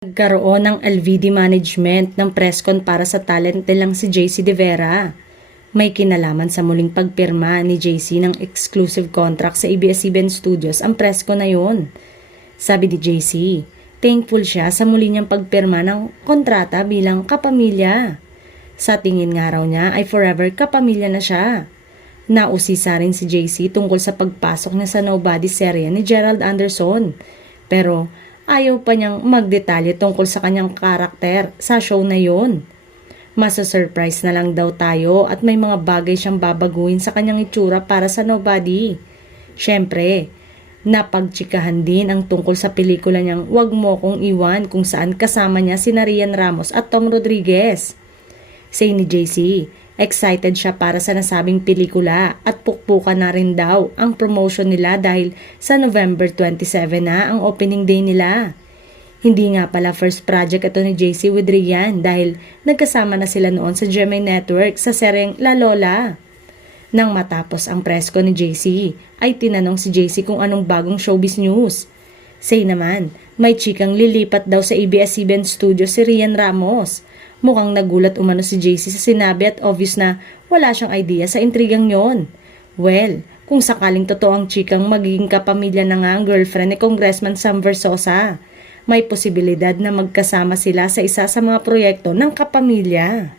Nagkaroon ng LVD management ng presscon para sa talent nilang si JC De Vera. May kinalaman sa muling pagpirma ni JC ng exclusive contract sa ABS-CBN Studios ang presscon na yun. Sabi ni JC, thankful siya sa muli niyang pagpirma ng kontrata bilang kapamilya. Sa tingin nga raw niya ay forever kapamilya na siya. Nausisa rin si JC tungkol sa pagpasok niya sa Nobody serye ni Gerald Anderson. Pero ayaw pa niyang magdetalye tungkol sa kanyang karakter sa show na yon. Masa-surprise na lang daw tayo at may mga bagay siyang babaguhin sa kanyang itsura para sa Nobody. Siyempre, napagtsikahan din ang tungkol sa pelikula niyang Wag Mo Kong Iwan kung saan kasama niya sina Rian Ramos at Tom Rodriguez. Say ni JC, excited siya para sa nasabing pelikula at pukpukan na rin daw ang promotion nila dahil sa November 27 na ang opening day nila. Hindi nga pala first project ito ni JC with Rian dahil nagkasama na sila noon sa GMA Network sa seryeng La Lola. Nang matapos ang presko ni JC, ay tinanong si JC kung anong bagong showbiz news. Say naman, may chikang lilipat daw sa ABS-CBN Studios si Rian Ramos. Mukhang nagulat umano si JC sa sinabi at obvious na wala siyang idea sa intrigang yon. Well, kung sakaling totoo ang chikang magiging kapamilya na nga ang girlfriend ni Congressman Sam Versosa, may posibilidad na magkasama sila sa isa sa mga proyekto ng kapamilya.